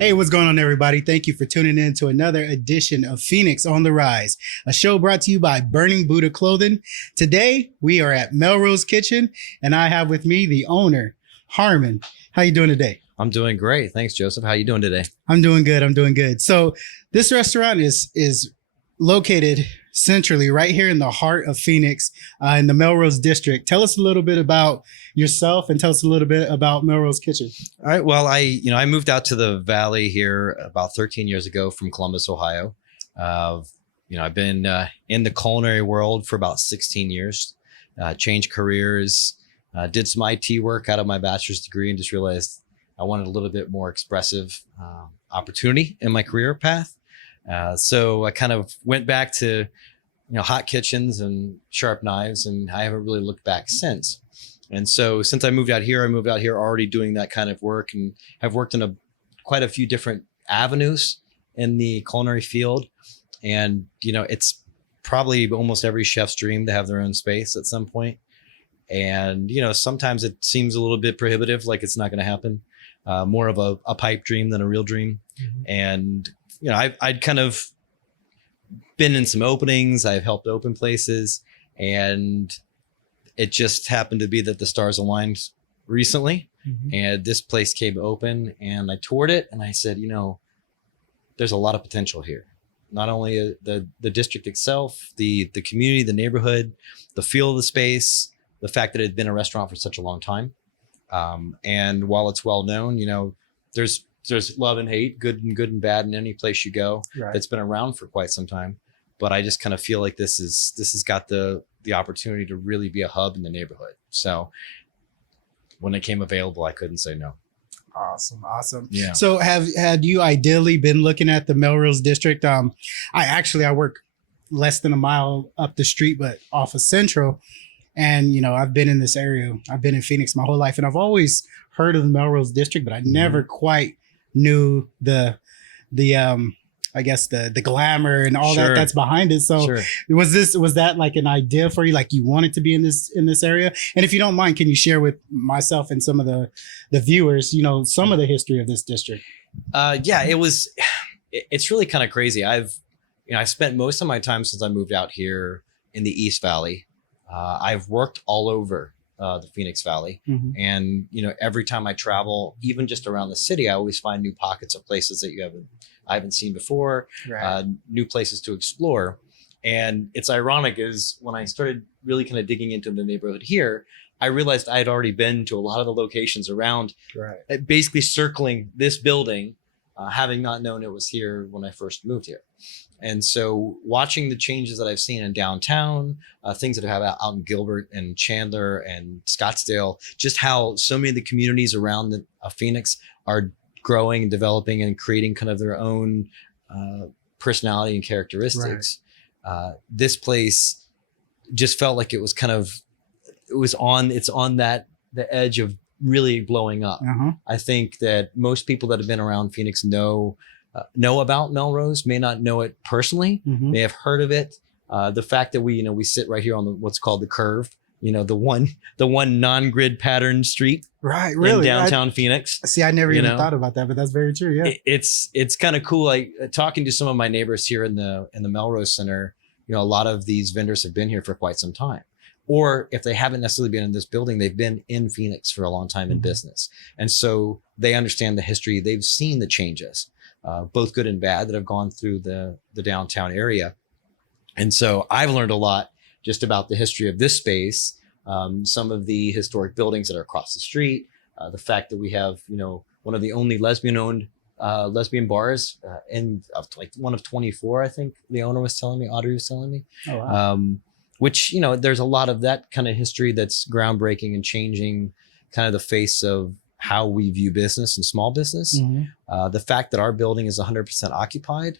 Hey, what's going on, everybody? Thank you for tuning in to another edition of Phoenix on the Rise, a show brought to you by Burning Buddha Clothing. Today, we are at Melrose Kitchen, and I have with me the owner, Harmon. How you doing today? I'm doing great. Thanks, Joseph. How you doing today? I'm doing good. I'm doing good. So this restaurant is located centrally right here in the heart of Phoenix, in the Melrose District. Tell us a little bit about yourself and tell us a little bit about Melrose Kitchen. All right. Well, I moved out to the Valley here about 13 years ago from Columbus, Ohio. I've been in the culinary world for about 16 years, changed careers, did some IT work out of my bachelor's degree and just realized I wanted a little bit more expressive opportunity in my career path. So I kind of went back to, hot kitchens and sharp knives, and I haven't really looked back since. And so since I moved out here already doing that kind of work, and have worked in quite a few different avenues in the culinary field. And, it's probably almost every chef's dream to have their own space at some point. And, sometimes it seems a little bit prohibitive, like it's not going to happen. More of a pipe dream than a real dream. Mm-hmm. And, I'd kind of been in some openings. I've helped open places, and it just happened to be that the stars aligned recently. Mm-hmm. And this place came open, and I toured it, and I said, there's a lot of potential here. Not only the district itself, the community, the neighborhood, the feel of the space, the fact that it had been a restaurant for such a long time. And while it's well known, there's love and hate, good and bad in any place you go. Right. That's been around for quite some time. But I just kind of feel like this has got the opportunity to really be a hub in the neighborhood. So when it came available, I couldn't say no. Awesome. Yeah. So had you ideally been looking at the Melrose District? I work less than a mile up the street, but off of Central. And, I've been in this area. I've been in Phoenix my whole life, and I've always heard of the Melrose District, but I never quite knew the glamour and all that's behind it. So was that like an idea for you? Like you wanted to be in this area? And if you don't mind, can you share with myself and some of the viewers, some of the history of this district? It's really kind of crazy. I've spent most of my time since I moved out here in the East Valley. I've worked all over the Phoenix Valley. Mm-hmm. And, every time I travel, even just around the city, I always find new pockets of places that I haven't seen before, right. New places to explore. And it's ironic is when I started really kind of digging into the neighborhood here, I realized I had already been to a lot of the locations around, right. Basically circling this building, having not known it was here when I first moved here. And so watching the changes that I've seen in downtown, things that have out in Gilbert and Chandler and Scottsdale, just how so many of the communities around Phoenix are growing and developing and creating kind of their own personality and characteristics. Right. This place just felt like it was on the edge of really blowing up. Uh-huh. I think that most people that have been around Phoenix know about Melrose, may not know it personally, mm-hmm. may have heard of it. The fact that we sit right here on what's called the Curve, the one non-grid pattern street, right? Really, in downtown Phoenix. See, I never even thought about that, but that's very true. Yeah, it's kind of cool. Like talking to some of my neighbors here in the Melrose Center, a lot of these vendors have been here for quite some time. Or if they haven't necessarily been in this building, they've been in Phoenix for a long time in mm-hmm. business, and so they understand the history. They've seen the changes. Both good and bad, that have gone through the downtown area. And so I've learned a lot just about the history of this space, some of the historic buildings that are across the street, the fact that we have, one of the only lesbian-owned lesbian bars one of 24, I think the owner was telling me, Audrey was telling me. Oh, wow. Which, there's a lot of that kind of history that's groundbreaking and changing kind of the face of how we view business and small business. Mm-hmm. The fact that our building is 100% occupied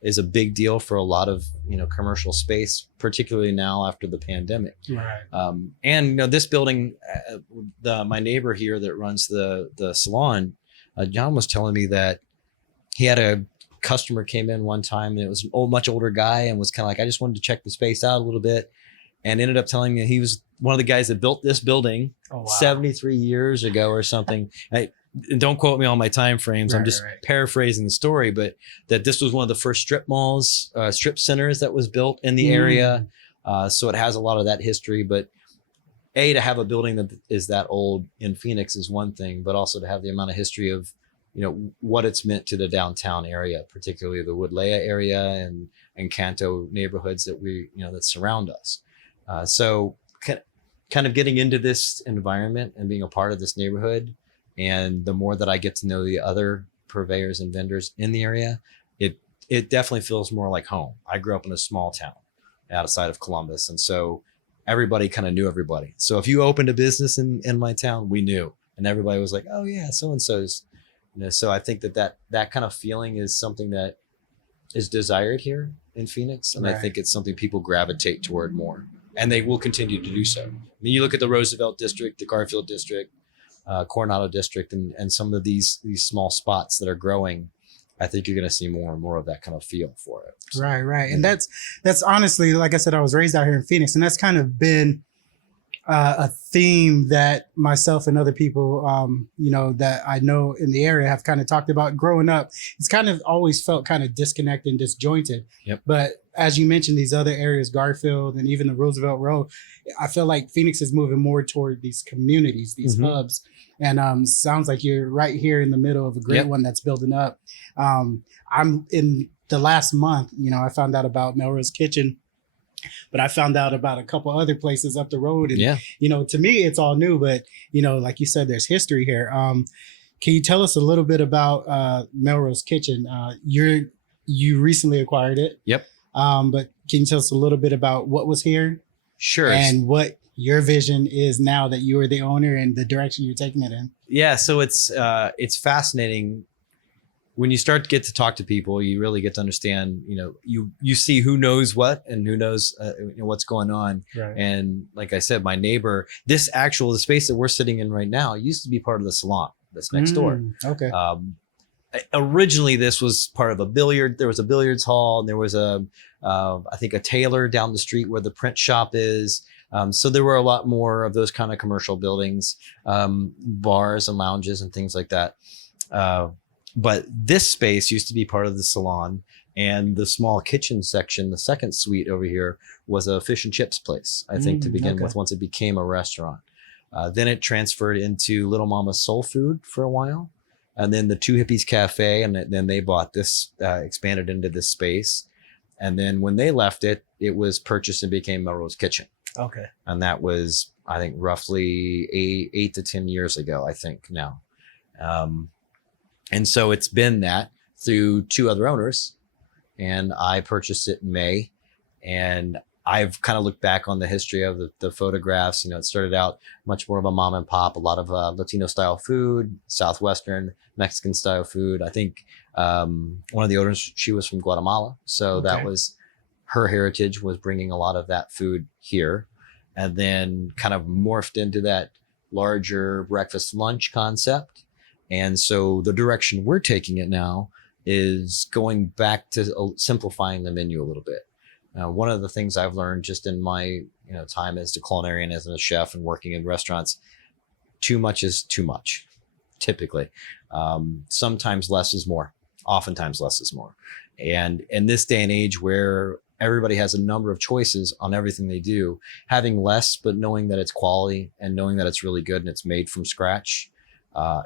is a big deal for a lot of, commercial space, particularly now after the pandemic. Right. And, this building, my neighbor here that runs the salon, John was telling me that he had a customer came in one time, and it was an much older guy, and was kind of like, I just wanted to check the space out a little bit, and ended up telling me he was one of the guys that built this building 73 years ago or something. and don't quote me on my time frames. I'm Right, just right. paraphrasing the story, but that this was one of the first strip malls, strip centers that was built in the area. So it has a lot of that history, but to have a building that is that old in Phoenix is one thing, but also to have the amount of history of, what it's meant to the downtown area, particularly the Woodlea area and Canto neighborhoods that that surround us. So kind of getting into this environment and being a part of this neighborhood. And the more that I get to know the other purveyors and vendors in the area, it definitely feels more like home. I grew up in a small town outside of Columbus. And so everybody kind of knew everybody. So if you opened a business in my town, we knew. And everybody was like, oh yeah, so-and-so's. So I think that kind of feeling is something that is desired here in Phoenix. And Right. I think it's something people gravitate toward more. And they will continue to do so. I mean, you look at the Roosevelt District, the Garfield District, Coronado District, and some of these small spots that are growing. I think you're going to see more and more of that kind of feel for it. So, Right. And that's honestly, like I said, I was raised out here in Phoenix, and that's kind of been a theme that myself and other people, that I know in the area have kind of talked about growing up. It's kind of always felt kind of disconnected and disjointed. Yep. But as you mentioned, these other areas, Garfield and even the Roosevelt Road, I feel like Phoenix is moving more toward these communities, these hubs. And sounds like you're right here in the middle of a great one that's building up. I'm in the last month, I found out about Melrose Kitchen, but I found out about a couple other places up the road. And, to me, it's all new, but, like you said, there's history here. Can you tell us a little bit about Melrose Kitchen? You recently acquired it. Yep. But can you tell us a little bit about what was here? Sure. And what your vision is now that you are the owner and the direction you're taking it in? Yeah. So it's fascinating. When you start to get to talk to people, you really get to understand, you see who knows what and who knows what's going on. Right. And like I said, my neighbor, the space that we're sitting in right now used to be part of the salon that's next door. Okay. Originally, this was part of there was a billiards hall, and there was I think a tailor down the street where the print shop is. So there were a lot more of those kind of commercial buildings, bars and lounges and things like that. But this space used to be part of the salon, and the small kitchen section, the second suite over here, was a fish and chips place, I think, to begin with, once it became a restaurant. Then it transferred into Little Mama's Soul Food for a while, and then the Two Hippies Cafe, and then they bought this, expanded into this space. And then when they left it, it was purchased and became Melrose Kitchen. Okay. And that was, I think, roughly 8 to 10 years ago, I think now. And so it's been that through two other owners, and I purchased it in May. And I've kind of looked back on the history of the photographs. It started out much more of a mom and pop, a lot of Latino style food, Southwestern, Mexican style food. I think one of the owners, she was from Guatemala. So that was her heritage, was bringing a lot of that food here, and then kind of morphed into that larger breakfast lunch concept. And so the direction we're taking it now is going back to simplifying the menu a little bit. One of the things I've learned just in my time as a culinarian, as a chef, and working in restaurants, too much is too much, typically. Sometimes less is more. Oftentimes less is more. And in this day and age where everybody has a number of choices on everything they do, having less, but knowing that it's quality and knowing that it's really good and it's made from scratch,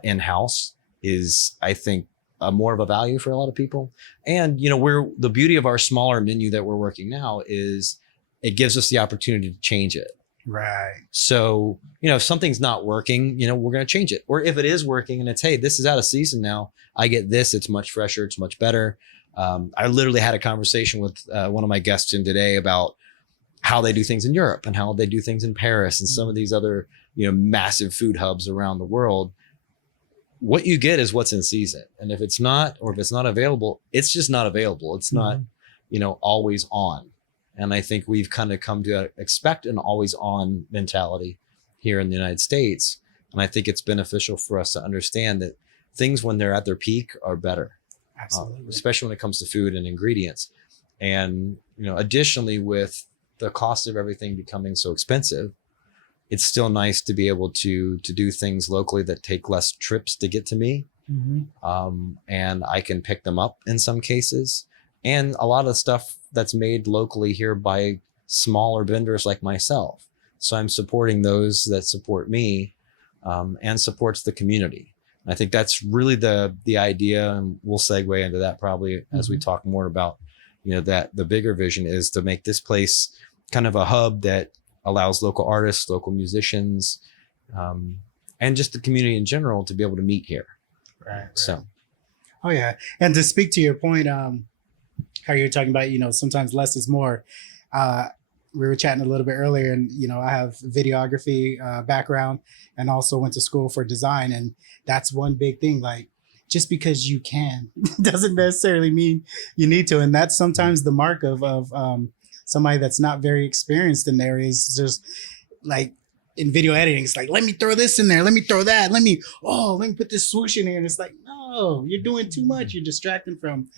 in-house, is, I think, more of a value for a lot of people. And the beauty of our smaller menu that we're working now is it gives us the opportunity to change it. Right. So if something's not working, we're going to change it. Or if it is working and it's, hey, this is out of season now, I get this, it's much fresher, it's much better. I literally had a conversation with one of my guests in today about how they do things in Europe and how they do things in Paris and some of these other massive food hubs around the world. What you get is what's in season. And if it's not available, it's just not available. It's not, always on. And I think we've kind of come to expect an always on mentality here in the United States. And I think it's beneficial for us to understand that things, when they're at their peak, are better. Absolutely. Especially when it comes to food and ingredients. And, additionally, with the cost of everything becoming so expensive, it's still nice to be able to do things locally that take less trips to get to me. And I can pick them up in some cases. And a lot of stuff that's made locally here by smaller vendors like myself. So I'm supporting those that support me, and supports the community. I think that's really the idea, and we'll segue into that probably as we talk more about, that the bigger vision is to make this place kind of a hub that allows local artists, local musicians, and just the community in general to be able to meet here. Right. So, oh yeah, and to speak to your point, how you're talking about, sometimes less is more. We were chatting a little bit earlier, and I have videography background, and also went to school for design, and that's one big thing. Like, just because you can doesn't necessarily mean you need to, and that's sometimes the mark of somebody that's not very experienced in there, is just like in video editing. It's like, let me throw this in there, let me throw that, let me put this swoosh in here, and it's like, no, you're doing too much. You're distracting from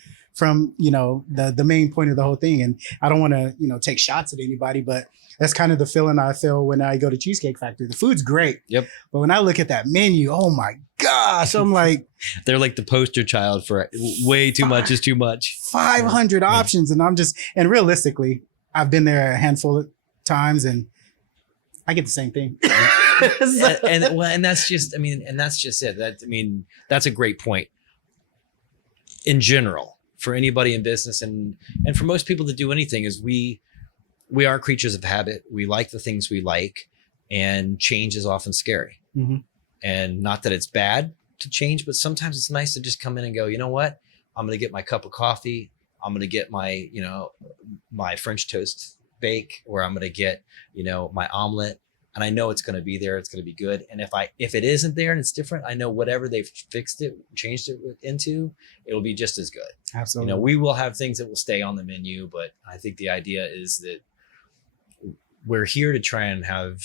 the main point of the whole thing. And I don't want to take shots at anybody, but that's kind of the feeling I feel when I go to Cheesecake Factory. The food's great. Yep. But when I look at that menu, oh my gosh, I'm like, they're like the poster child for way too much is too much. 500 options. And realistically, I've been there a handful of times and I get the same thing. and that's just it. That's a great point in general. For anybody in business and for most people to do anything, is we are creatures of habit. We like the things we like, and change is often scary. And not that it's bad to change, but sometimes it's nice to just come in and go, you know what? I'm going to get my cup of coffee. I'm going to get my, my French toast bake, or I'm going to get, my omelet. And I know it's going to be there. It's going to be good. And if it isn't there and it's different, I know whatever they've fixed it, changed it into, it'll be just as good. Absolutely. We will have things that will stay on the menu, but I think the idea is that we're here to try and have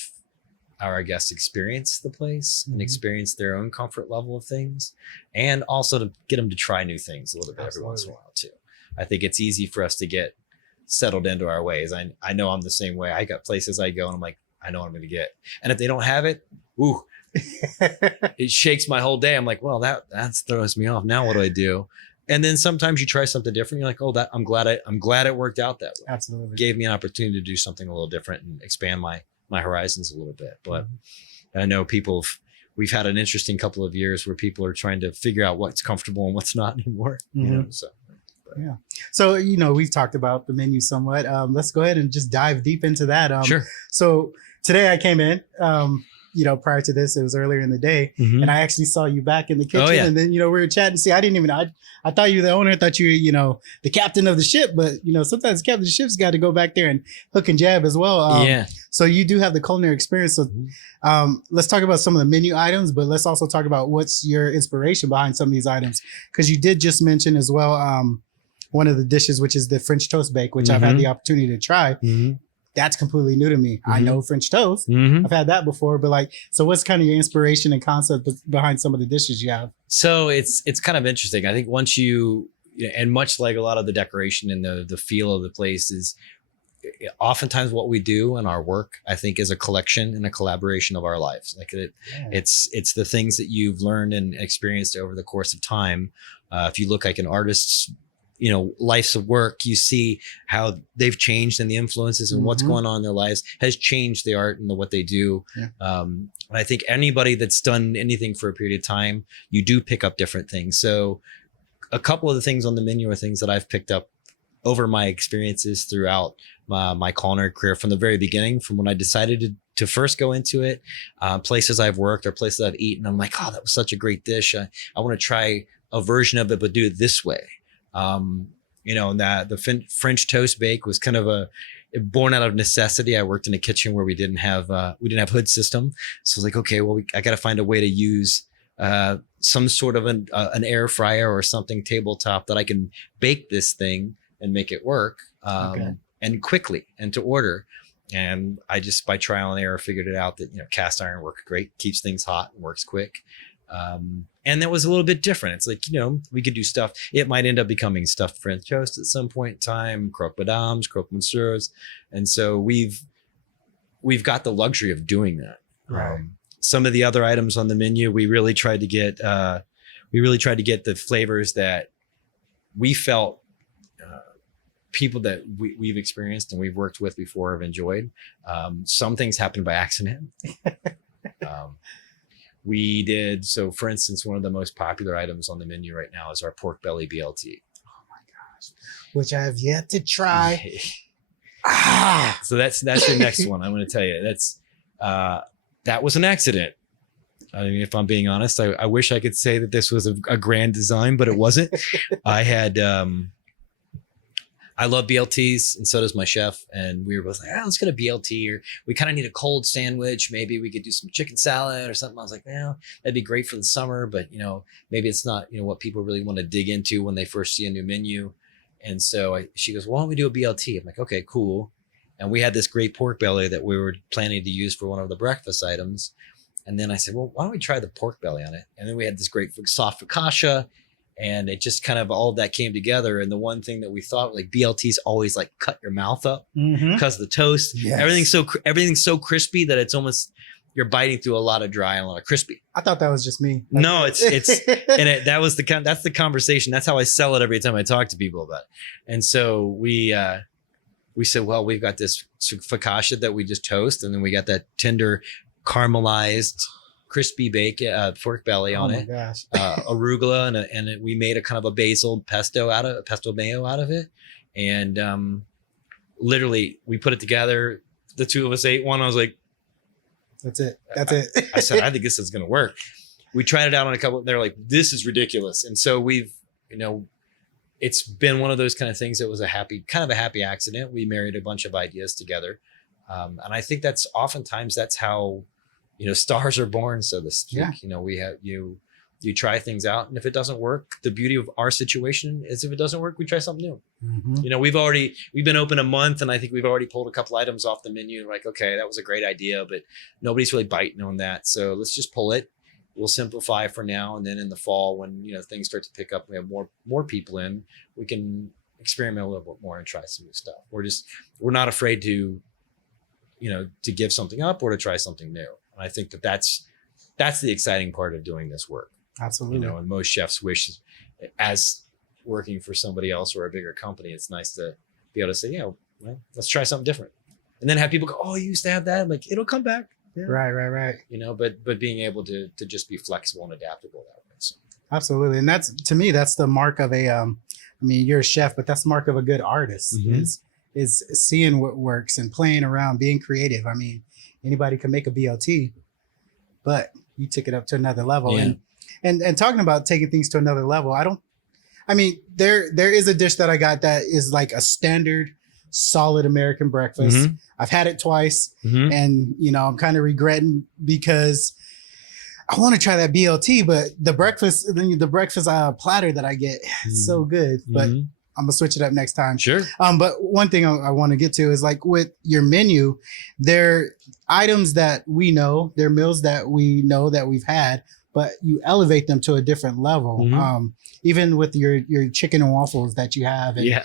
our guests experience the place and experience their own comfort level of things, and also to get them to try new things a little bit every once in a while too. I think it's easy for us to get settled into our ways. I know I'm the same way. I got places I go and I'm like, I know what I'm going to get. And if they don't have it, ooh, it shakes my whole day. I'm like, well, that throws me off. Now what do I do? And then sometimes you try something different. You're like, oh, I'm glad it worked out that way. Absolutely. Gave me an opportunity to do something a little different and expand my horizons a little bit. But I know we've had an interesting couple of years where people are trying to figure out what's comfortable and what's not anymore. Yeah. So, we've talked about the menu somewhat. Let's go ahead and just dive deep into that. Sure. So today I came in, prior to this, it was earlier in the day, and I actually saw you back in the kitchen. Oh, yeah. And then, we were chatting. See, I thought you were the owner. I thought you were, the captain of the ship, but, sometimes the captain of the ship's got to go back there and hook and jab as well. So you do have the culinary experience. So let's talk about some of the menu items, but let's also talk about what's your inspiration behind some of these items. Because you did just mention as well, one of the dishes, which is the French toast bake, which I've had the opportunity to try. That's completely new to me. I know French toast. I've had that before, but so what's kind of your inspiration and concept behind some of the dishes you have? So it's kind of interesting. I think once and much like a lot of the decoration and the feel of the place is oftentimes what we do in our work, I think, is a collection and a collaboration of our lives. It's the things that you've learned and experienced over the course of time. If you look like an artist's life's of work, you see how they've changed, and the influences and what's going on in their lives has changed the art and what they do. And I think anybody that's done anything for a period of time, you do pick up different things. So a couple of the things on the menu are things that I've picked up over my experiences throughout my culinary career from the very beginning, from when I decided to first go into it, places I've worked or places I've eaten. I'm like, oh, that was such a great dish. I want to try a version of it, but do it this way. And that the French toast bake was kind of born out of necessity. I worked in a kitchen where we didn't have hood system. So I was like, okay, well, I got to find a way to use, some sort of an air fryer or something tabletop that I can bake this thing and make it work, and quickly and to order. And I just, by trial and error, figured it out that, cast iron works great, keeps things hot and works quick. And that was a little bit different. It's like, we could do stuff. It might end up becoming stuffed French toast at some point in time, croque madames, croque monsieurs. And so we've we've got the luxury of doing that. Right. Some of the other items on the menu, we really tried to get the flavors that we felt people that we've experienced and we've worked with before have enjoyed. Some things happened by accident. We did. So for instance, one of the most popular items on the menu right now is our pork belly BLT. Oh my gosh. Which I have yet to try. So that's the next one. I'm going to tell you that was an accident. I mean, if I'm being honest, I wish I could say that this was a grand design, but it wasn't. I love BLTs, and so does my chef. And we were both like, let's get a BLT, or we kind of need a cold sandwich. Maybe we could do some chicken salad or something. I was like, well, that'd be great for the summer, but maybe it's not, what people really want to dig into when they first see a new menu. And so she goes, why don't we do a BLT? I'm like, okay, cool. And we had this great pork belly that we were planning to use for one of the breakfast items. And then I said, well, why don't we try the pork belly on it? And then we had this great soft focaccia, and it just kind of all of that came together. And the one thing that we thought, like, BLTs always like cut your mouth up because of the toast. Yes. Everything's so crispy that it's almost, you're biting through a lot of dry and a lot of crispy. I thought that was just me. No, that's the conversation. That's how I sell it every time I talk to people about it. And so we said, well, we've got this focaccia that we just toast, and then we got that tender caramelized crispy bacon pork belly on it. Gosh. Arugula, and we made a kind of a basil pesto mayo out of it. And literally we put it together. The two of us ate one. I was like, that's it. I said, I think this is going to work. We tried it out on a couple, and they're like, this is ridiculous. And so we've, it's been one of those kind of things that was a happy accident. We married a bunch of ideas together. And I think that's oftentimes that's how, stars are born, so to speak. Yeah. We have, you try things out, and if it doesn't work, the beauty of our situation is if it doesn't work, we try something new. Mm-hmm. We've been open a month, and I think we've already pulled a couple items off the menu. Like, okay, that was a great idea, but nobody's really biting on that. So let's just pull it. We'll simplify for now. And then in the fall, when, things start to pick up, we have more people in, we can experiment a little bit more and try some new stuff. We're not afraid to, to give something up or to try something new. And I think that's the exciting part of doing this work. Absolutely. And most chefs wish, as working for somebody else or a bigger company, it's nice to be able to say, well, let's try something different. And then have people go, oh, you used to have that. I'm like, it'll come back. Yeah. Right. But being able to just be flexible and adaptable that way. So. Absolutely. And that's, to me, that's the mark of you're a chef, but that's the mark of a good artist. Mm-hmm. is seeing what works and playing around, being creative. I mean, anybody can make a BLT, but you took it up to another level. Yeah. And talking about taking things to another level, there is a dish that I got that is like a standard solid American breakfast. Mm-hmm. I've had it twice, mm-hmm. and I'm kind of regretting because I want to try that BLT, but the breakfast platter that I get is so good. But mm-hmm. I'm gonna switch it up next time. Sure. But one thing I want to get to is, like, with your menu, there items that we know, there are meals that we know that we've had, but you elevate them to a different level. Mm-hmm. Even with your chicken and waffles that you have, and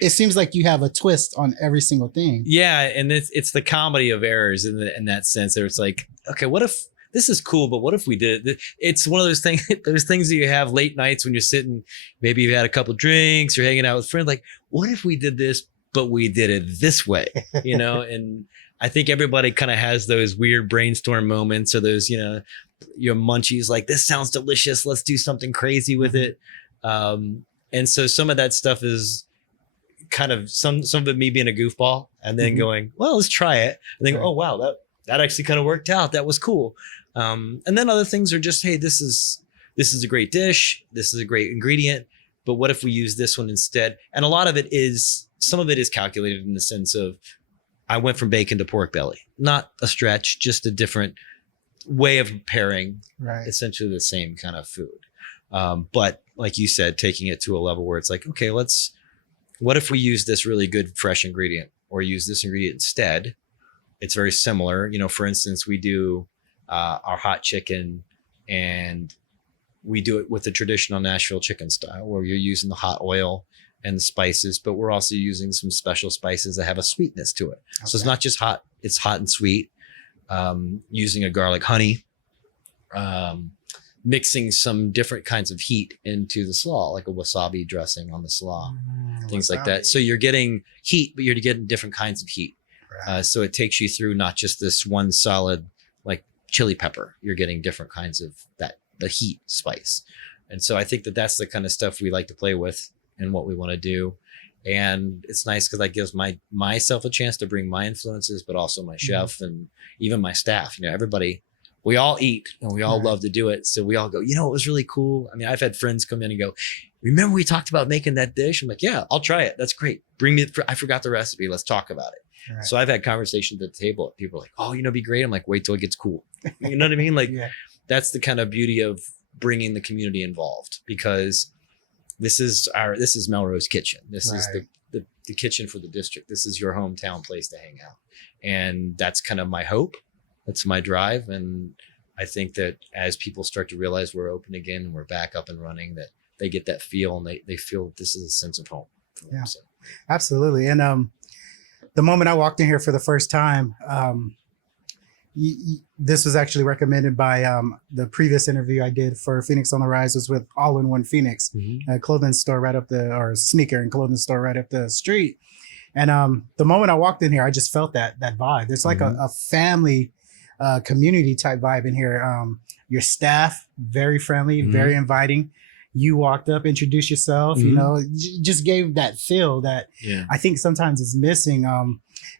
it seems like you have a twist on every single thing. Yeah, and it's the comedy of errors in that sense. There, it's like, okay, what if this is cool, but what if we did it? It's one of those things that you have late nights when you're sitting, maybe you've had a couple drinks, you're hanging out with friends, like, what if we did this, but we did it this way, And I think everybody kind of has those weird brainstorm moments, or those, your munchies, like, this sounds delicious, let's do something crazy with it. And so some of that stuff is kind of some of it me being a goofball, and then mm-hmm. going, well, let's try it. And then, oh, wow, that actually kind of worked out. That was cool. And then other things are just, hey, this is a great dish. This is a great ingredient, but what if we use this one instead? And some of it is calculated in the sense of, I went from bacon to pork belly, not a stretch, just a different way of preparing essentially the same kind of food. But like you said, taking it to a level where it's like, okay, what if we use this really good fresh ingredient, or use this ingredient instead? It's very similar. For instance, we do our hot chicken, and we do it with the traditional Nashville chicken style, where you're using the hot oil and the spices, but we're also using some special spices that have a sweetness to it. Okay. So it's not just hot, it's hot and sweet. Using a garlic honey, mixing some different kinds of heat into the slaw, like a wasabi dressing on the slaw, things like that. So you're getting heat, but you're getting different kinds of heat. Right. So it takes you through not just this one solid, like chili pepper, you're getting different kinds of the heat spice. And so I think that that's the kind of stuff we like to play with and what we want to do. And it's nice because that gives myself a chance to bring my influences, but also my chef and even my staff. You know, everybody, we all eat and we all love to do it. So we all go, you know, it was really cool. I mean, I've had friends come in and go, remember we talked about making that dish? I'm like, yeah, I'll try it. That's great. Bring me, I forgot the recipe. Let's talk about it. Right. So I've had conversations at the table. People are like, oh, you know, it'd be great. I'm like, wait till it gets cool. You know what I mean? Like that's the kind of beauty of bringing the community involved, because this is Melrose Kitchen. This is the kitchen for the district. This is your hometown place to hang out. And that's kind of my hope. That's my drive. And I think that as people start to realize we're open again and we're back up and running, that they get that feel and they feel that this is a sense of home. Yeah, so. Absolutely. And the moment I walked in here for the first time, this was actually recommended by the previous interview I did for Phoenix on the Rise, was with All in One Phoenix, a clothing store right up or sneaker and clothing store right up the street. And the moment I walked in here, I just felt that vibe. There's like a family community type vibe in here. Your staff, very friendly, very inviting. You walked up, introduced yourself, you know, just gave that feel that I think sometimes is missing.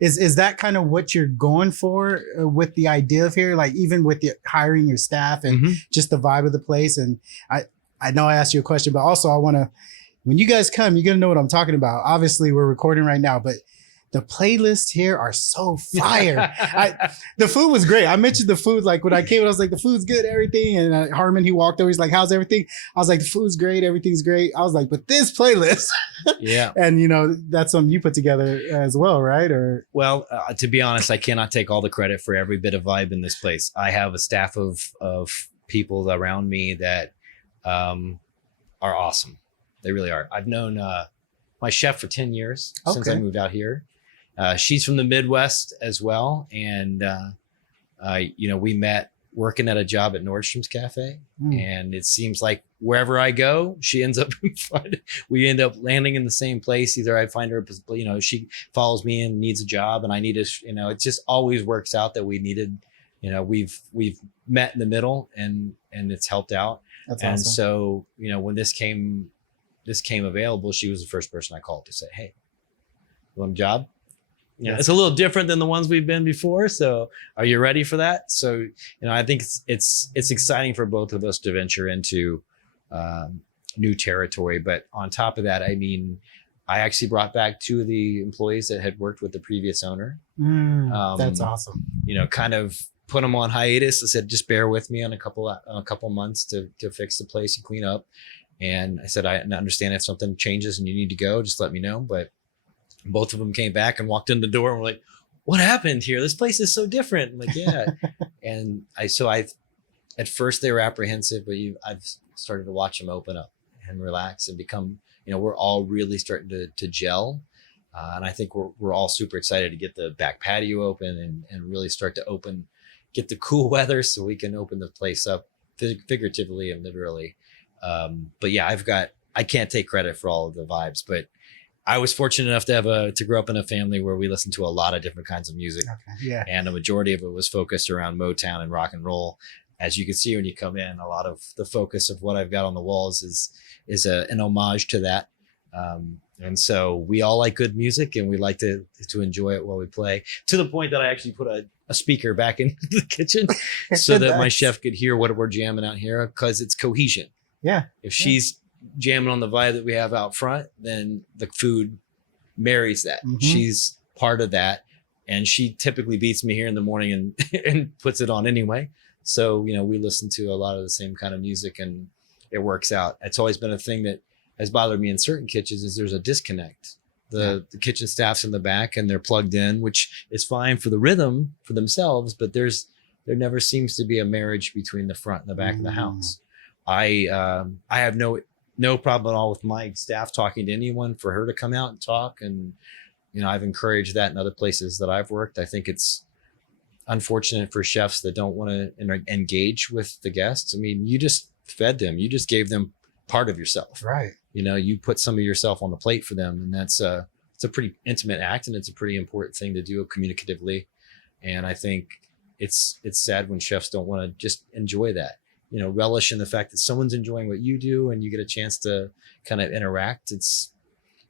Is that kind of what you're going for with the idea of here? Like even with hiring your staff and just the vibe of the place. And I know I asked you a question, but also I want to, when you guys come, you're going to know what I'm talking about. Obviously we're recording right now, but the playlists here are so fire. The food was great. I mentioned the food, like when I came, I was like, the food's good, everything. And Harmon, he walked over, he's like, how's everything? I was like, the food's great, everything's great. I was like, but this playlist. And you know, that's something you put together as well, right? Or well, to be honest, I cannot take all the credit for every bit of vibe in this place. I have a staff of people around me that are awesome. They really are. I've known my chef for 10 years since I moved out here. She's from the Midwest as well. And, you know, we met working at a job at Nordstrom's Cafe. And it seems like wherever I go, she ends up, we end up landing in the same place. Either I find her, you know, she follows me and needs a job and I need to, you know, it just always works out that we needed, you know, we've met in the middle and it's helped out. That's awesome. And so, you know, when this came available, she was the first person I called to say, hey, you want a job? Yeah, it's a little different than the ones we've been before. So are you ready for that? So, you know, I think it's exciting for both of us to venture into new territory. But on top of that, I mean, I actually brought back 2 of the employees that had worked with the previous owner. That's awesome. You know, kind of put them on hiatus. I said, just bear with me on a couple months to fix the place and clean up. And I said, I understand if something changes and you need to go, just let me know. But both of them came back and walked in the door and were like, what happened here? This place is so different. I'm like, yeah. And at first they were apprehensive, but I've started to watch them open up and relax and become, you know, we're all really starting to gel. And I think we're all super excited to get the back patio open and really start to get the cool weather so we can open the place up figuratively and literally. But yeah, I can't take credit for all of the vibes, but I was fortunate enough to grow up in a family where we listened to a lot of different kinds of music. And a majority of it was focused around Motown and rock and roll. As you can see when you come in, a lot of the focus of what I've got on the walls is an homage to that. And so we all like good music and we like to enjoy it while we play, to the point that I actually put a speaker back in the kitchen so that my chef could hear what we're jamming out here, because it's cohesion. Yeah. If she's jamming on the vibe that we have out front, then the food marries that. She's part of that. And she typically beats me here in the morning and puts it on anyway. So, you know, we listen to a lot of the same kind of music and it works out. It's always been a thing that has bothered me in certain kitchens is there's a disconnect. The kitchen staff's in the back and they're plugged in, which is fine for the rhythm for themselves, but there never seems to be a marriage between the front and the back of the house. I have no no problem at all with my staff talking to anyone for her to come out and talk. And, I've encouraged that in other places that I've worked. I think it's unfortunate for chefs that don't want to engage with the guests. I mean, you just fed them, you just gave them part of yourself. Right. You put some of yourself on the plate for them, and it's a pretty intimate act, and it's a pretty important thing to do communicatively. And I think it's sad when chefs don't want to just enjoy that, relish in the fact that someone's enjoying what you do and you get a chance to kind of interact.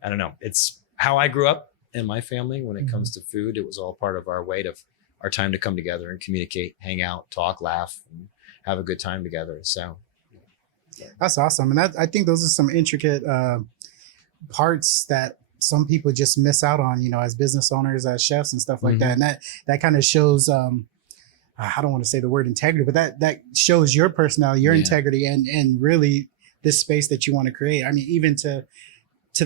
I don't know. It's how I grew up in my family when it comes to food. It was all part of our time to come together and communicate, hang out, talk, laugh, and have a good time together. So that's awesome. And I think those are some intricate parts that some people just miss out on, as business owners, as chefs and stuff like that. And that kind of shows, I don't want to say the word integrity, but that shows your personality, your integrity, and really this space that you want to create. I mean, even to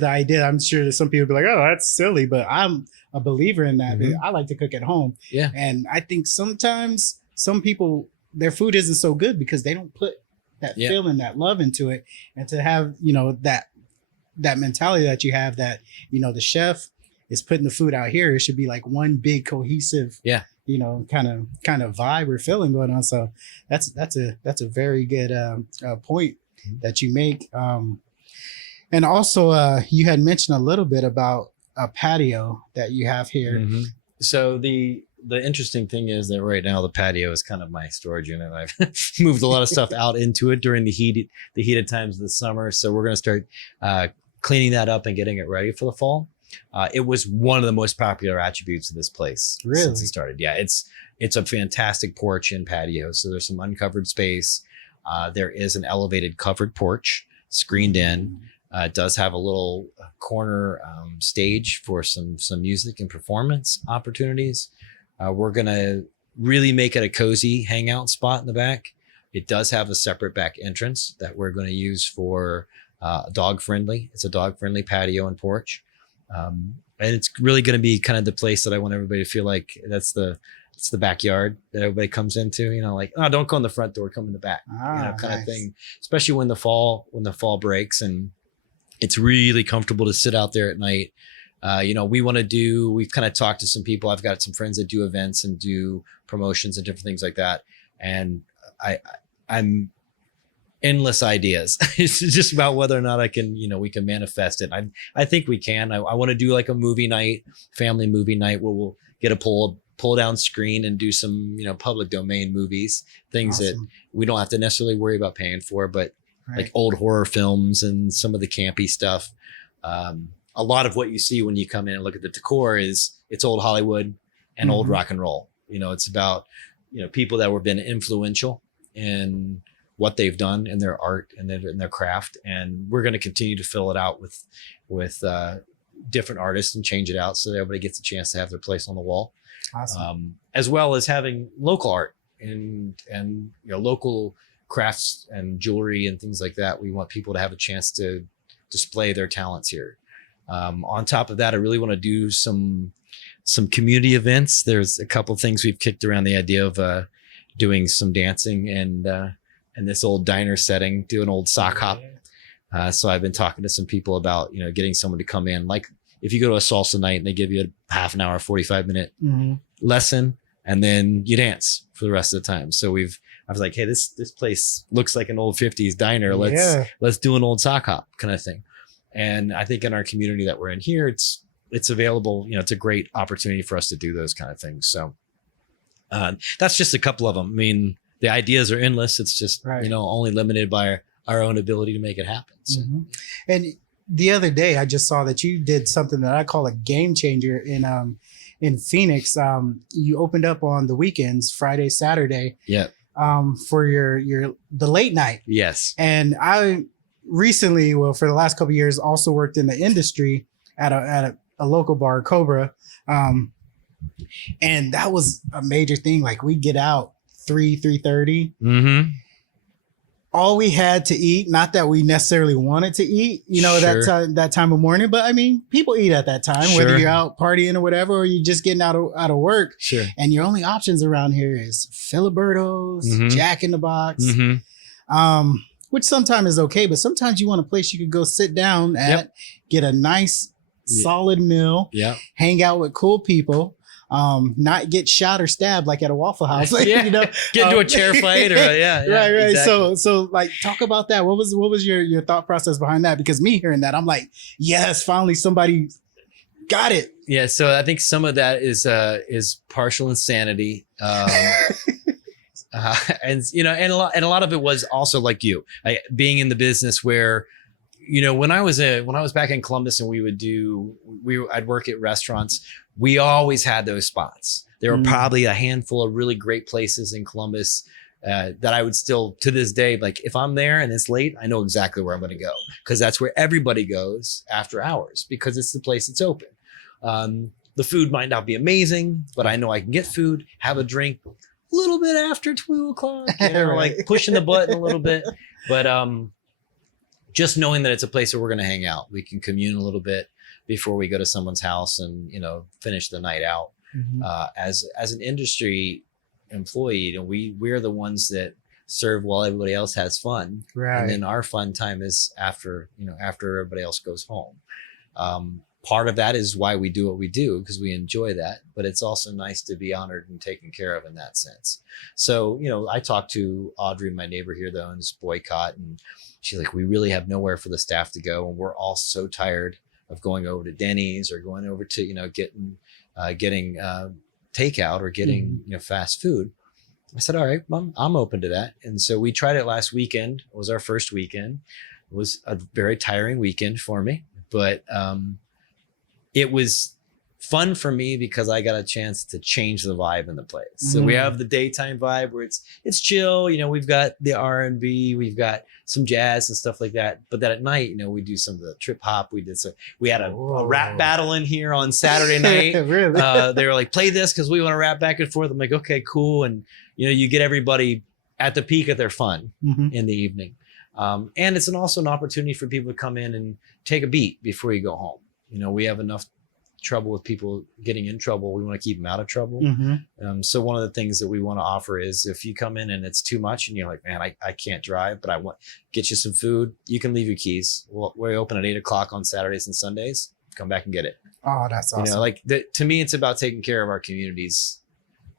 the idea, I'm sure that some people be like, oh, that's silly, but I'm a believer in that. I like to cook at home. Yeah. And I think sometimes some people, their food isn't so good because they don't put that feeling, that love into it. And to have, that mentality that you have, that, the chef is putting the food out here, it should be like one big cohesive, kind of vibe or feeling going on. So that's a very good point that you make. And also you had mentioned a little bit about a patio that you have here. So the interesting thing is that right now the patio is kind of my storage unit. I've moved a lot of stuff out into it during the heated times of the summer. So we're going to start cleaning that up and getting it ready for the fall. It was one of the most popular attributes of this place since it started. Yeah, it's a fantastic porch and patio. So there's some uncovered space. There is an elevated covered porch screened in. It does have a little corner stage for some music and performance opportunities. We're going to really make it a cozy hangout spot in the back. It does have a separate back entrance that we're going to use for dog friendly. It's a dog friendly patio and porch. And it's really going to be kind of the place that I want everybody to feel like it's the backyard that everybody comes into, like, oh, don't go in the front door, come in the back, kind of thing, especially when the fall breaks and it's really comfortable to sit out there at night. We've kind of talked to some people. I've got some friends that do events and do promotions and different things like that. And I'm endless ideas. It's just about whether or not I can, we can manifest it. I think we can. I want to do like a movie night, family movie night where we'll get a pull down screen and do some, public domain movies, things that we don't have to necessarily worry about paying for, but like old horror films and some of the campy stuff. A lot of what you see when you come in and look at the decor it's old Hollywood and old rock and roll. It's about, people that have been influential in what they've done in their art and in their craft. And we're going to continue to fill it out with different artists and change it out so that everybody gets a chance to have their place on the wall. Awesome. As well as having local art and local crafts and jewelry and things like that. We want people to have a chance to display their talents here. On top of that, I really want to do some community events. There's a couple things we've kicked around the idea of doing some dancing and this old diner setting, do an old sock hop. So I've been talking to some people about, getting someone to come in. Like if you go to a salsa night and they give you a half an hour, 45-minute lesson, and then you dance for the rest of the time. So I was like, hey, this place looks like an old 50s diner. Let's do an old sock hop kind of thing. And I think in our community that we're in here, it's available. It's a great opportunity for us to do those kind of things. So that's just a couple of them. I mean, the ideas are endless. It's just, only limited by our own ability to make it happen. So. And the other day, I just saw that you did something that I call a game changer in Phoenix. You opened up on the weekends, Friday, Saturday. Yeah. For the late night. Yes. And I recently, for the last couple of years, also worked in the industry at a local bar, Cobra. And that was a major thing. Like we get out 3:30. All we had to eat, not that we necessarily wanted to eat, that time of morning, but I mean, people eat at that time, whether you're out partying or whatever, or you're just getting out of work. Sure. And your only options around here is Filiberto's, Jack in the Box. which sometimes is okay, but sometimes you want a place you could go sit down at, get a nice solid meal, hang out with cool people, not get shot or stabbed like at a Waffle House. You know, get into a chair fight or right. Exactly. So like talk about that. What was your thought process behind that? Because me hearing that, I'm like, yes, finally somebody got it. Yeah. So I think some of that is partial insanity. And you know, and a lot of it was also like being in the business where, you know, when I was back in Columbus and I'd work at restaurants, we always had those spots. There were probably a handful of really great places in Columbus that I would still, to this day, like if I'm there and it's late, I know exactly where I'm going to go, because that's where everybody goes after hours, because it's the place that's open. The food might not be amazing, but I know I can get food, have a drink a little bit after 12 o'clock, you know, like pushing the button a little bit. But just knowing that it's a place where we're going to hang out, we can commune a little bit before we go to someone's house and, you know, finish the night out. As an industry employee, you know, we're the ones that serve while everybody else has fun. Right. And then our fun time is after everybody else goes home. Part of that is why we do what we do, because we enjoy that, but it's also nice to be honored and taken care of in that sense. So, you know, I talked to Audrey, my neighbor here that owns Boycott, and she's like, we really have nowhere for the staff to go. And we're all so tired of going over to Denny's or going over to, you know, getting takeout or getting, you know, fast food. I said, all right, Mom, I'm open to that. And so we tried it last weekend. It was our first weekend. It was a very tiring weekend for me, but it was fun for me because I got a chance to change the vibe in the place. So we have the daytime vibe where it's chill. You know, we've got the R&B, we've got some jazz and stuff like that. But then at night, you know, we do some of the trip hop. We had a rap battle in here on Saturday night. Really? They were like, play this because we want to rap back and forth. I'm like, okay, cool. And, you know, you get everybody at the peak of their fun in the evening. And it's also an opportunity for people to come in and take a beat before you go home. You know, we have enough trouble with people getting in trouble. We want to keep them out of trouble. So one of the things that we want to offer is if you come in and it's too much and you're like, man, I can't drive, but I want get you some food. You can leave your keys. We're open at 8 o'clock on Saturdays and Sundays. Come back and get it. Oh, that's awesome. You know, like to me, it's about taking care of our communities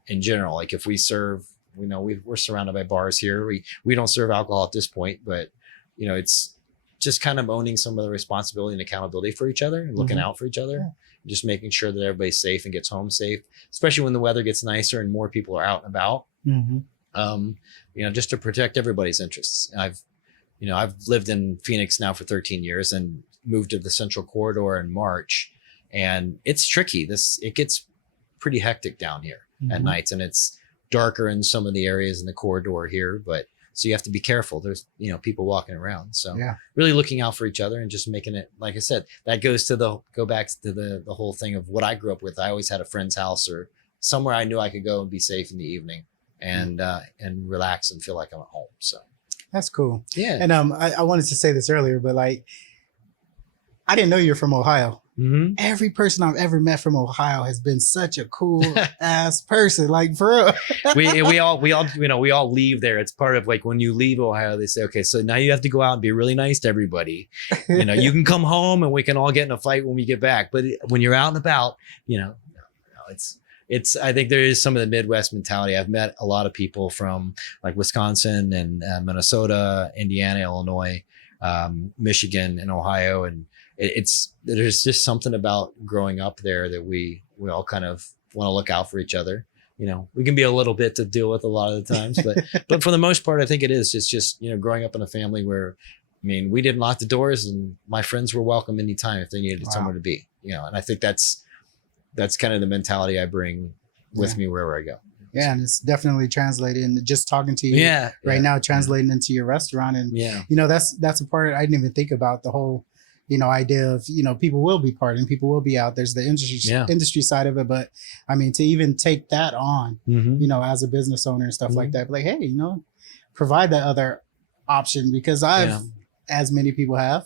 in general. Like if we serve, you know, we're surrounded by bars here. We don't serve alcohol at this point, but you know, it's just kind of owning some of the responsibility and accountability for each other and looking out for each other, just making sure that everybody's safe and gets home safe, especially when the weather gets nicer and more people are out and about, you know, just to protect everybody's interests. I've lived in Phoenix now for 13 years and moved to the Central Corridor in March, and it's tricky. It gets pretty hectic down here at nights, and it's darker in some of the areas in the corridor here, but so you have to be careful. There's, you know, people walking around. So really looking out for each other and just making it, like I said, that go back to the whole thing of what I grew up with. I always had a friend's house or somewhere I knew I could go and be safe in the evening and relax and feel like I'm at home. So that's cool. Yeah. And I wanted to say this earlier, but like, I didn't know you're from Ohio. Every person I've ever met from Ohio has been such a cool ass person. Like for real. we all you know, we all leave there. It's part of like when you leave Ohio, they say, okay, so now you have to go out and be really nice to everybody. You know, you can come home and we can all get in a fight when we get back. But when you're out and about, you know, it's I think there is some of the Midwest mentality. I've met a lot of people from like Wisconsin and Minnesota, Indiana, Illinois, Michigan, and Ohio, and there's just something about growing up there that we all kind of want to look out for each other. You know, we can be a little bit to deal with a lot of the times, but for the most part, I think it is just, you know, growing up in a family where, I mean, we didn't lock the doors and my friends were welcome anytime if they needed somewhere to be, you know, and I think that's kind of the mentality I bring with me wherever I go. Yeah, and it's definitely translated. And just talking to you now, translating into your restaurant, and you know, that's a part I didn't even think about, the whole, you know, idea of, you know, people will be partying, people will be out. There's the industry side of it, but I mean, to even take that on, you know, as a business owner and stuff like that, like, hey, you know, provide that other option, because I've, as many people have,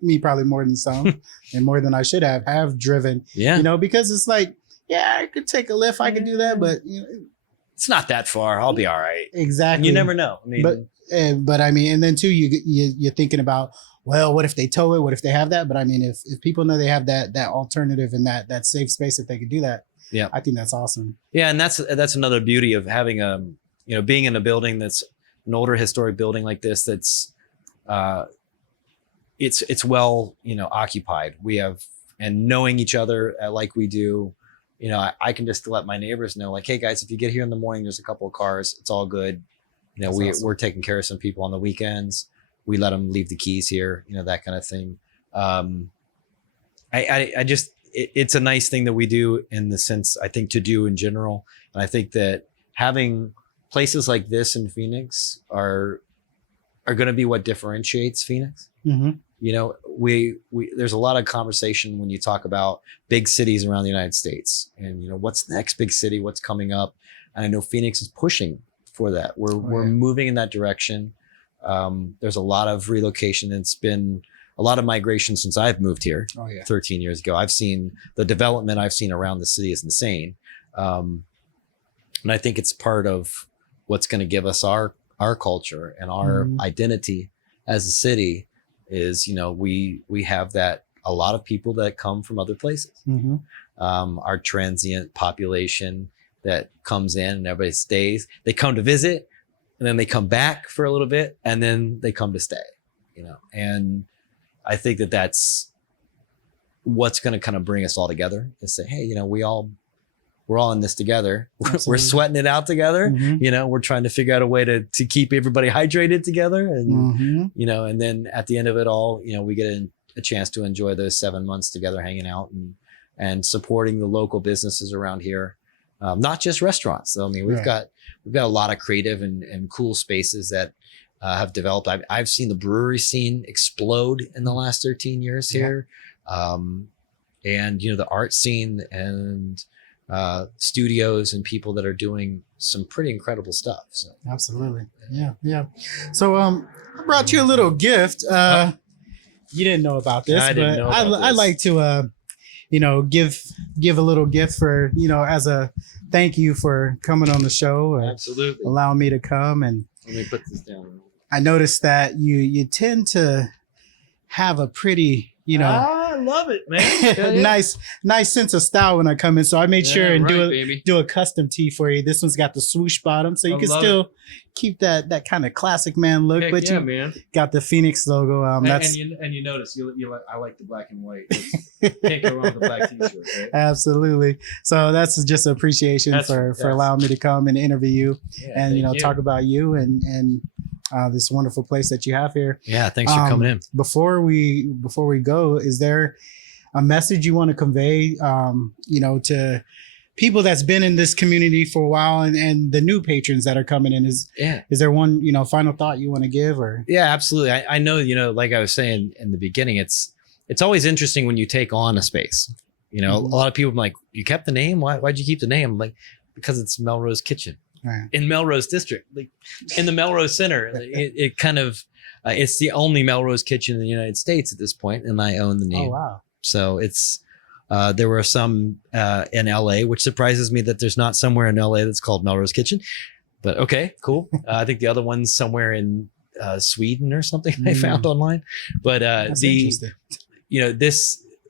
me probably more than some, and more than I should have driven, you know, because it's like, I could take a lift, I could do that, but you know, it's not that far. I'll be all right. Exactly. And you never know. I mean, but I mean, and then too, you're thinking about, well, what if they tow it? What if they have that? But I mean, if people know they have that alternative and that safe space, if they could do that, yeah, I think that's awesome. Yeah, and that's another beauty of having being in a building that's an older historic building like this. That's it's well occupied. We have, and knowing each other like we do, I can just let my neighbors know, like, hey guys, if you get here in the morning, there's a couple of cars. It's all good. Awesome. We're taking care of some people on the weekends. We let them leave the keys here, that kind of thing. It's a nice thing that we do in the sense, I think, to do in general. And I think that having places like this in Phoenix are going to be what differentiates Phoenix. Mm-hmm. We there's a lot of conversation when you talk about big cities around the United States and, what's the next big city, what's coming up. And I know Phoenix is pushing for that. We're moving in that direction. There's a lot of relocation. It's been a lot of migration since I've moved here 13 years ago. I've seen the development I've seen around the city is insane. And I think it's part of what's going to give us our culture and our identity as a city is, we have that, a lot of people that come from other places. Mm-hmm. Our transient population that comes in and everybody stays. They come to visit and then they come back for a little bit and then they come to stay, and I think that that's what's going to kind of bring us all together and say, hey, we're all in this together. We're sweating it out together. Mm-hmm. We're trying to figure out a way to keep everybody hydrated together. And, and then at the end of it all, we get a chance to enjoy those 7 months together, hanging out and supporting the local businesses around here. Not just restaurants. So, I mean, we've got a lot of creative and cool spaces that have developed. I've seen the brewery scene explode in the last 13 years here. And, the art scene and studios and people that are doing some pretty incredible stuff. So. Absolutely. Yeah. So I brought you a little gift. You didn't know about this, I like to give a little gift for, as a thank you for coming on the show. Absolutely. Allowing me to come. And let me put this down. I noticed that you tend to have a pretty, I love it, man. nice sense of style when I come in. So I made sure and do a custom tee for you. This one's got the swoosh bottom, so you can still keep that kind of classic man look. Heck but yeah, you man. Got the Phoenix logo. And you notice I like the black and white. Can't go wrong with the black t-shirt, right? Absolutely. So that's just appreciation for allowing me to come and interview you and talk about you and this wonderful place that you have here. Yeah, thanks for coming in. Before we go, is there a message you want to convey, to people that's been in this community for a while and the new patrons that are coming in? Is there one, final thought you want to give? Or yeah, absolutely. I know, like I was saying in the beginning, it's always interesting when you take on a space. A lot of people are like, you kept the name? Why'd you keep the name? I'm like, because it's Melrose Kitchen. Right. In Melrose District, like in the Melrose Center. It kind of, it's the only Melrose Kitchen in the United States at this point, and I own the name. Oh, wow. So it's, there were some in LA, which surprises me that there's not somewhere in LA that's called Melrose Kitchen, but okay, cool. I think the other one's somewhere in Sweden or something I found online. But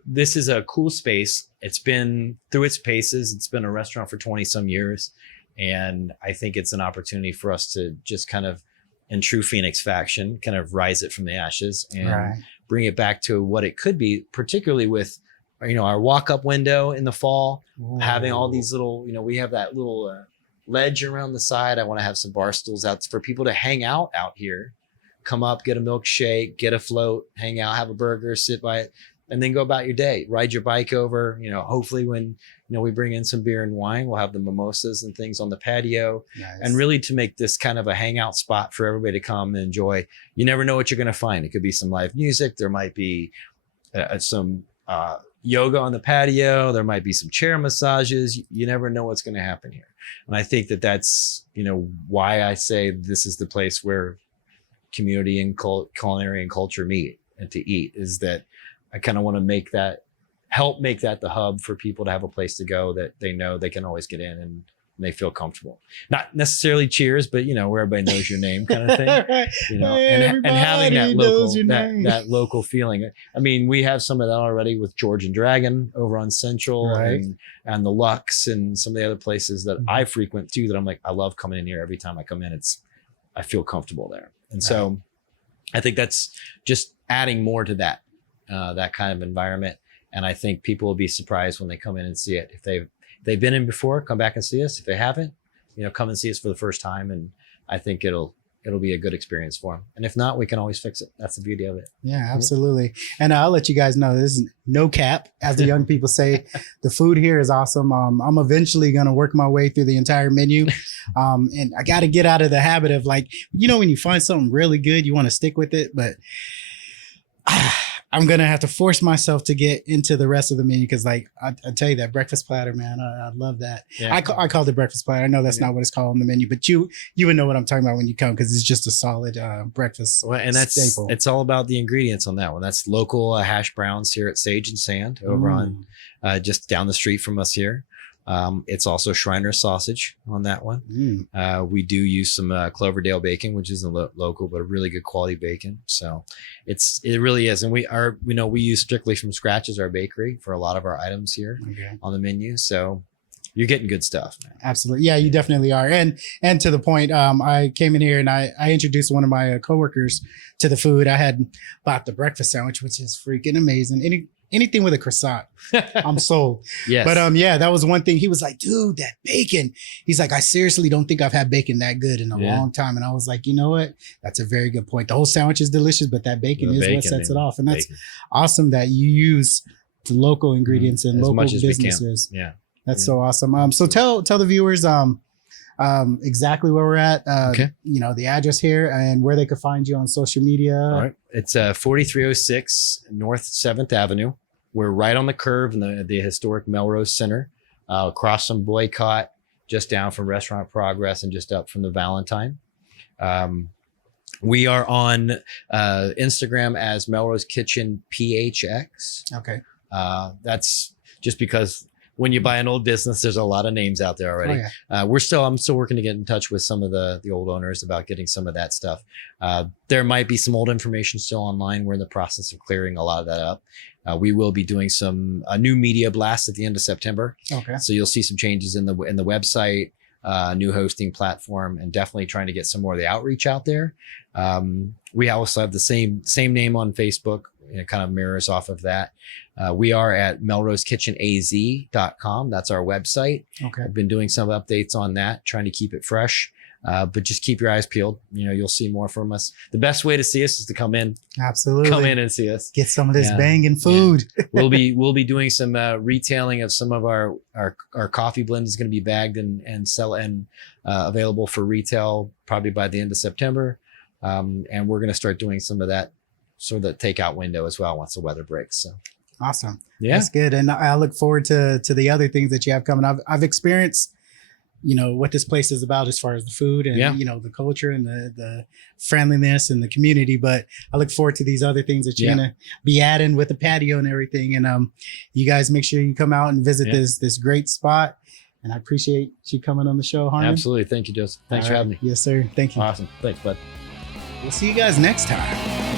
this is a cool space. It's been through its paces. It's been a restaurant for 20 some years. And I think it's an opportunity for us to just kind of, in true Phoenix fashion, kind of rise it from the ashes and bring it back to what it could be, particularly with, our walk-up window in the fall, having all these little, we have that little ledge around the side. I want to have some bar stools out for people to hang out here, come up, get a milkshake, get a float, hang out, have a burger, sit by it, and then go about your day. Ride your bike over. Hopefully when we bring in some beer and wine, we'll have the mimosas and things on the patio. Nice. And really to make this kind of a hangout spot for everybody to come and enjoy. You never know what you're going to find. It could be some live music. There might be some yoga on the patio. There might be some chair massages. You never know what's going to happen here. And I think that's, why I say this is the place where community and culinary and culture meet and to eat, is that I kind of want to help make that the hub for people to have a place to go that they know they can always get in and and they feel comfortable. Not necessarily cheers, but where everybody knows your name kind of thing. Right. And having that Everybody local knows your name. that local feeling. I mean, we have some of that already with George and Dragon over on Central, Right. and the Lux and some of the other places that I frequent too, that I'm like, I love coming in here. Every time I come in, I feel comfortable there. And so I think that's just adding more to that kind of environment. And I think people will be surprised when they come in and see it. If they've been in before, come back and see us. If they haven't, come and see us for the first time. And I think it'll be a good experience for them. And if not, we can always fix it. That's the beauty of it. Yeah, absolutely. And I'll let you guys know, this is no cap, as the young people say. The food here is awesome. I'm eventually going to work my way through the entire menu. And I got to get out of the habit of like, when you find something really good, you want to stick with it. But I'm going to have to force myself to get into the rest of the menu because I tell you that breakfast platter, man, I love that. Yeah. I called it breakfast platter. I know that's not what it's called on the menu, but you would know what I'm talking about when you come because it's just a solid breakfast staple. It's all about the ingredients on that one. That's local hash browns here at Sage and Sand over on just down the street from us here. It's also Shriner sausage on that one. We do use some Cloverdale bacon, which isn't local, but a really good quality bacon. So it really is. And we use strictly from scratch as our bakery for a lot of our items here on the menu. So you're getting good stuff, man. Absolutely. Yeah, you definitely are. And to the point, I came in here and I introduced one of my coworkers to the food. I had bought the breakfast sandwich, which is freaking amazing. Anything with a croissant, I'm sold. Yes. But that was one thing. He was like, dude, that bacon. He's like, I seriously don't think I've had bacon that good in a long time. And I was like, you know what? That's a very good point. The whole sandwich is delicious, but that bacon is what sets it off. And that's awesome that you use the local ingredients and local businesses. Yeah. That's so awesome. So tell the viewers exactly where we're at, the address here and where they could find you on social media. All right. It's 4306 North 7th Avenue. We're right on the curve in the historic Melrose Center, across from Boycott, just down from Restaurant Progress and just up from the Valentine. We are on Instagram as Melrose Kitchen PHX. Okay. That's just because when you buy an old business, there's a lot of names out there already. I'm still working to get in touch with some of the old owners about getting some of that stuff. There might be some old information still online. We're in the process of clearing a lot of that up. We will be doing a new media blast at the end of September. Okay. So you'll see some changes in the website, new hosting platform, and definitely trying to get some more of the outreach out there. We also have the same name on Facebook. It kind of mirrors off of that. We are at melrosekitchenaz.com. That's our website. Okay. I've been doing some updates on that, trying to keep it fresh. But just keep your eyes peeled. You'll see more from us. The best way to see us is to come in. Absolutely. Come in and see us. Get some of this banging food. Yeah. We'll be doing some retailing of some of our coffee blend is going to be bagged and sell and available for retail probably by the end of September. And we're going to start doing some of that sort of the takeout window as well once the weather breaks. So awesome. Yeah, that's good. And I look forward to the other things that you have coming. I've experienced, what this place is about as far as the food and, the culture and the friendliness and the community. But I look forward to these other things that you're going to be adding with the patio and everything. And you guys make sure you come out and visit this great spot. And I appreciate you coming on the show, Harmon. Absolutely. Thank you, Joseph. Thanks for having me. Yes, sir. Thank you. Awesome. Thanks, bud. We'll see you guys next time.